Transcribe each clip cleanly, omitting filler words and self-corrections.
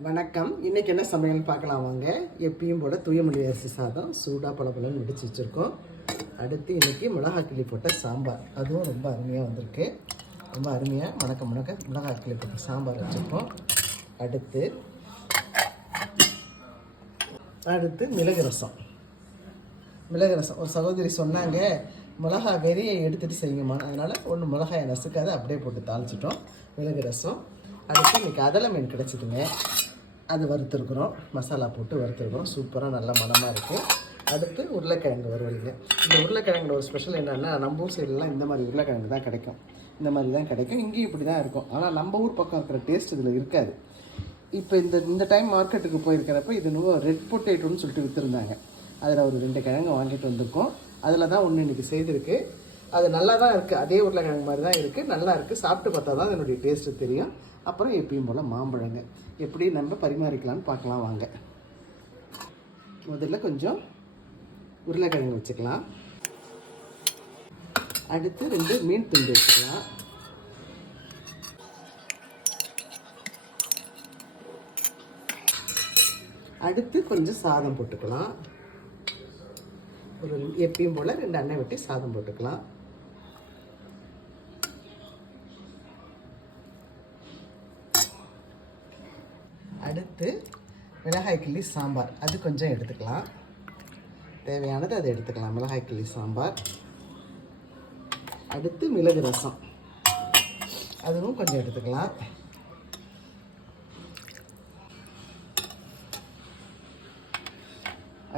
வணக்கம். இன்றைக்கி என்ன சமையல் பார்க்கலாம் வாங்க. எப்பயும் போல் தூயமல்லி அரிசி சாதம் சூடாக பழப்பழம் முடிச்சு வச்சுருக்கோம். அடுத்து இன்றைக்கி மிளகாய் கிள்ளி போட்ட சாம்பார், அதுவும் ரொம்ப அருமையாக வந்திருக்கு. ரொம்ப அருமையாக மணக்க மிளகாய் கிள்ளி போட்ட சாம்பார் வச்சுருக்கோம். அடுத்து மிளகு ரசம். ஒரு சகோதரி சொன்னாங்க, மிளகாய் வெறியை எடுத்துகிட்டு செய்யுங்கம்மா. அதனால் ஒன்று மிளகாயை நசுக்காத அப்படியே போட்டு தாளிச்சிட்டோம். மிளகு ரசம். அடுத்து இன்றைக்கி அதலை மீன் கிடச்சிதுங்க, அது வறுத்துருக்குறோம். மசாலா போட்டு வறுத்துருக்குறோம். சூப்பராக நல்ல மணமாக இருக்குது. அடுத்து உருளைக்கிழங்கு வறுவலுங்க. இந்த உருளைக்கிழங்குல ஒரு ஸ்பெஷல் என்னென்னா, நம்ம ஊர் சைட்லாம் இந்த மாதிரி உருளைக்கிழங்கு தான் கிடைக்கும். இந்த மாதிரி தான் கிடைக்கும். இங்கேயும் இப்படி தான் இருக்கும். ஆனால் நம்ம ஊர் பக்கம் இருக்கிற டேஸ்ட் இதில் இருக்காது. இப்போ இந்த டைம் மார்க்கெட்டுக்கு போயிருக்கிறப்ப இது இன்னும் ரெட் பொட்டேட்டோன்னு சொல்லிட்டு விற்றுருந்தாங்க. அதில் ஒரு 2 கிழங்கு வாங்கிட்டு வந்திருக்கோம். அதில் தான் ஒன்று இன்றைக்கி செய்திருக்கு. அது நல்லா தான் இருக்குது. அதே உருளைக்கிழங்கு மாதிரி தான் இருக்குது. நல்லா இருக்குது. சாப்பிட்டு பார்த்தா தான் என்னுடைய டேஸ்ட்டு தெரியும். அப்புறம் எப்பயும் போல் மாம்பழங்க எப்படி நம்ம பரிமாறிக்கலான்னு பார்க்கலாம் வாங்க. முதல்ல கொஞ்சம் உருளைக்கிழங்கு வச்சுக்கலாம். அடுத்து 2 மீன் துண்டு வச்சுக்கலாம். அடுத்து கொஞ்சம் சாதம் போட்டுக்கலாம். ஒரு எப்பயும் போல் 2 எண்ணெய் வெட்டி சாதம் போட்டுக்கலாம். அடுத்து மிளகாய் கிள்ளி சாம்பார், அது கொஞ்சம் எடுத்துக்கலாம். தேவையானது அதை எடுத்துக்கலாம். மிளகாய் கிள்ளி சாம்பார். அடுத்து மிளகு ரசம், அதுவும் கொஞ்சம் எடுத்துக்கலாம்.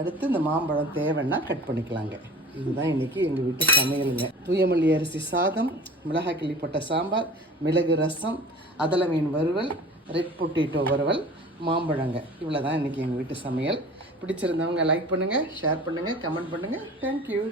அடுத்து இந்த மாம்பழம் தேவைன்னா கட் பண்ணிக்கலாங்க. இதுதான் இன்றைக்கி எங்கள் வீட்டு சமையலுங்க. தூயமல்லி அரிசி சாதம், மிளகாய் கிள்ளி போட்ட சாம்பார், மிளகு ரசம், அதலை மீன் வறுவல், ரெட் பொட்டேட்டோ வறுவல், மாம்பழங்க. இவ்வளோ தான் இன்றைக்கி எங்கள் வீட்டு சமையல். பிடிச்சிருந்தவங்க லைக் பண்ணுங்கள், ஷேர் பண்ணுங்கள், கமெண்ட் பண்ணுங்கள். தேங்க்யூ.